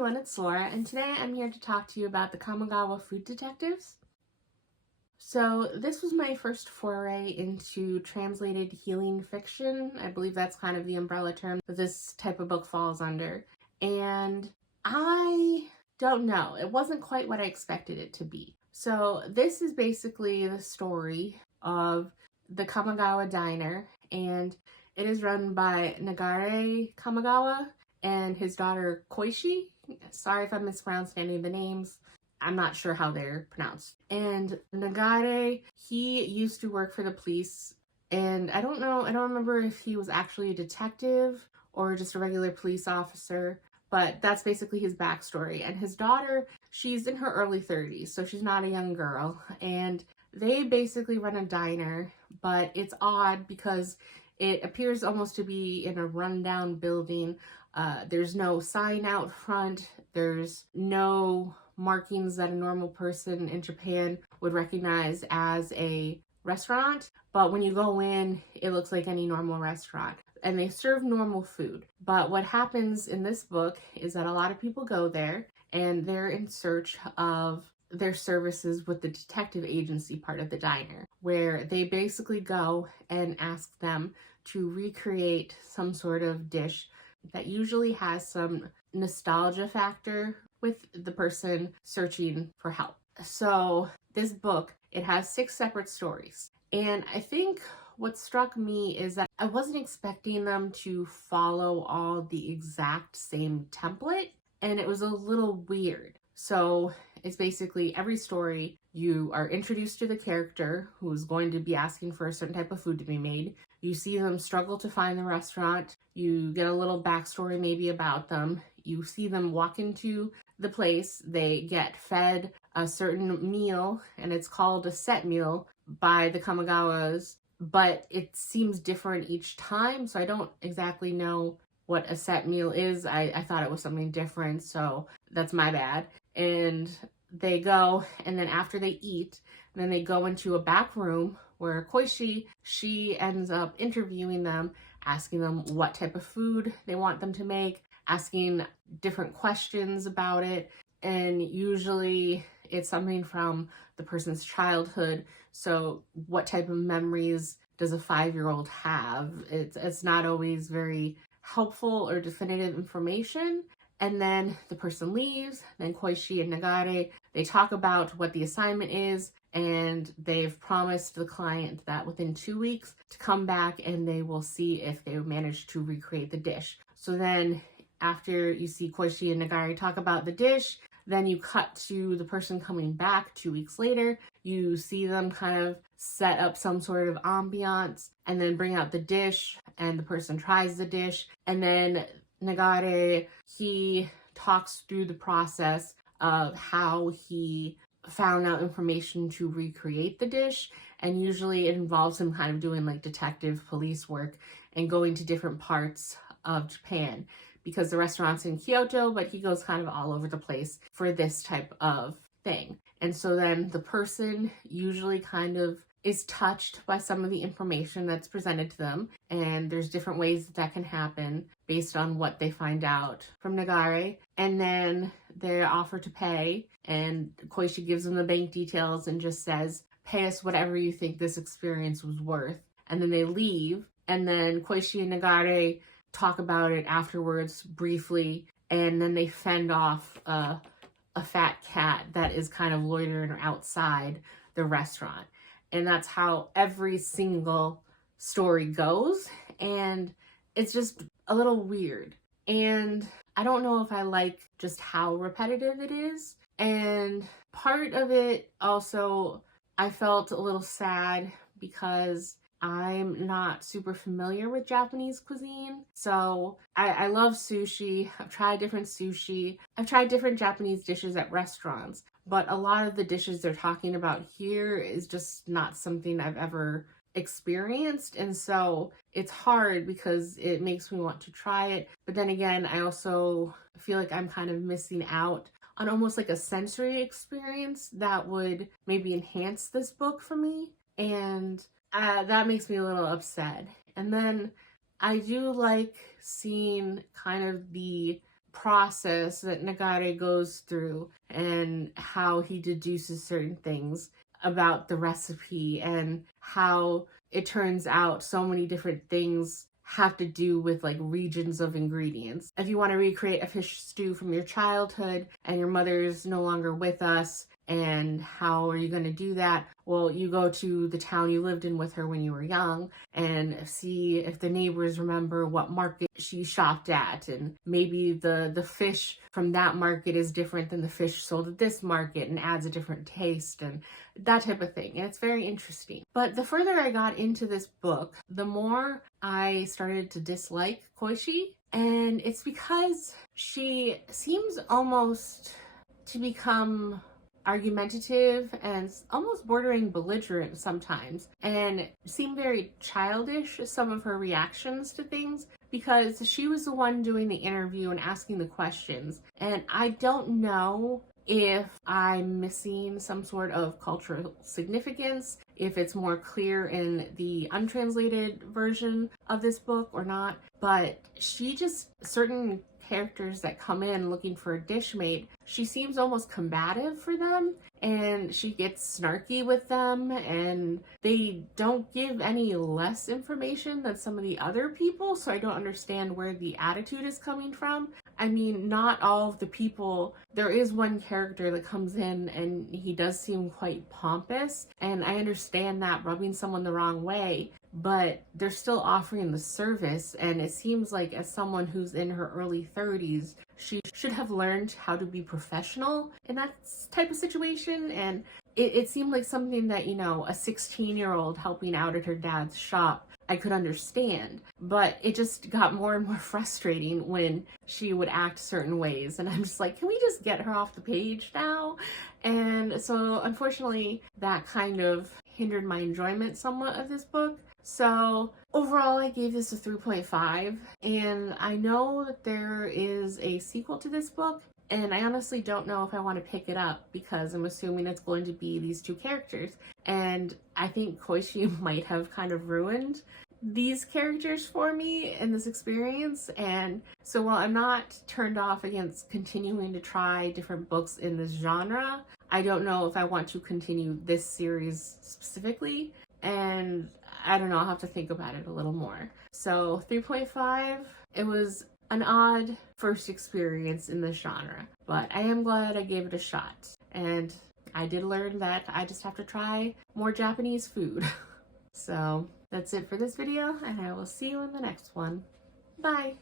everyone, it's Laura, and today I'm here to talk to you about the Kamogawa Food Detectives. So this was my first foray into translated healing fiction. I believe that's kind of the umbrella term that this type of book falls under. And I don't know, it wasn't quite what I expected it to be. So this is basically the story of the Kamogawa Diner, and it is run by Nagare Kamogawa and his daughter Koichi. Sorry if I'm mispronouncing any of the names. I'm not sure how they're pronounced. And Nagare, he used to work for the police, and I don't remember if he was actually a detective or just a regular police officer, but that's basically his backstory. And his daughter, she's in her early 30s, so she's not a young girl, and they basically run a diner, but it's odd because it appears almost to be in a rundown building. There's no sign out front. There's no markings that a normal person in Japan would recognize as a restaurant. But when you go in, it looks like any normal restaurant. And they serve normal food. But what happens in this book is that a lot of people go there and they're in search of their services with the detective agency part of the diner, where they basically go and ask them to recreate some sort of dish that usually has some nostalgia factor with the person searching for help. So this book, it has 6 separate stories. And I think what struck me is that I wasn't expecting them to follow all the exact same template, and it was a little weird. So it's basically every story, you are introduced to the character who's going to be asking for a certain type of food to be made. You see them struggle to find the restaurant. You get a little backstory maybe about them. You see them walk into the place. They get fed a certain meal, and it's called a set meal by the Kamogawas, but it seems different each time, so I don't exactly know what a set meal is. I thought it was something different, so that's my bad. And they go, and then after they eat, then they go into a back room where Koichi, she ends up interviewing them, asking them what type of food they want them to make, asking different questions about it. And usually it's something from the person's childhood. So what type of memories does a 5-year-old have? It's not always very helpful or definitive information. And then the person leaves, then Koichi and Nagare, they talk about what the assignment is, and they've promised the client that within 2 weeks to come back and they will see if they manage to recreate the dish. So then after you see Koichi and Nagare talk about the dish, then you cut to the person coming back 2 weeks later. You see them kind of set up some sort of ambiance and then bring out the dish, and the person tries the dish, and then Nagare, he talks through the process of how he found out information to recreate the dish, and usually it involves him kind of doing like detective police work and going to different parts of Japan, because the restaurant's in Kyoto, but he goes kind of all over the place for this type of thing. And so then the person usually kind of is touched by some of the information that's presented to them, and there's different ways that can happen based on what they find out from Nagare. And then they offer to pay, and Koichi gives them the bank details and just says, pay us whatever you think this experience was worth. And then they leave, and then Koichi and Nagare talk about it afterwards briefly, and then they fend off a fat cat that is kind of loitering outside the restaurant. And that's how every single story goes. And it's just a little weird. And I don't know if I like just how repetitive it is. And part of it also, I felt a little sad because I'm not super familiar with Japanese cuisine. So I love sushi. I've tried different sushi. I've tried different Japanese dishes at restaurants. But a lot of the dishes they're talking about here is just not something I've ever experienced. And so it's hard because it makes me want to try it. But then again, I also feel like I'm kind of missing out on almost like a sensory experience that would maybe enhance this book for me. And that makes me a little upset. And then I do like seeing kind of the process that Nagare goes through and how he deduces certain things about the recipe, and how it turns out so many different things have to do with like regions of ingredients. If you want to recreate a fish stew from your childhood and your mother's no longer with us, and how are you going to do that? Well, you go to the town you lived in with her when you were young and see if the neighbors remember what market she shopped at, and maybe the fish from that market is different than the fish sold at this market and adds a different taste, and that type of thing. And it's very interesting. But the further I got into this book, the more I started to dislike Koichi, and it's because she seems almost to become argumentative and almost bordering belligerent sometimes, and seem very childish, some of her reactions to things, because she was the one doing the interview and asking the questions. And I don't know if I'm missing some sort of cultural significance, if it's more clear in the untranslated version of this book or not, but she just, certain characters that come in looking for a dish mate, she seems almost combative for them, and she gets snarky with them, and they don't give any less information than some of the other people, so I don't understand where the attitude is coming from. I mean, not all of the people. There is one character that comes in and he does seem quite pompous, and I understand that rubbing someone the wrong way, but they're still offering the service, and it seems like as someone who's in her early 30s, she should have learned how to be professional in that type of situation. And it seemed like something that, you know, a 16-year-old helping out at her dad's shop, I could understand, but it just got more and more frustrating when she would act certain ways, and I'm just like, can we just get her off the page now? And so unfortunately that kind of hindered my enjoyment somewhat of this book. So overall, I gave this a 3.5, and I know that there is a sequel to this book, and I honestly don't know if I want to pick it up, because I'm assuming it's going to be these two characters, and I think Koichi might have kind of ruined these characters for me in this experience. And so while I'm not turned off against continuing to try different books in this genre, I don't know if I want to continue this series specifically, and I don't know, I'll have to think about it a little more. So 3.5, it was an odd first experience in this genre, but I am glad I gave it a shot. And I did learn that I just have to try more Japanese food. So that's it for this video, and I will see you in the next one. Bye!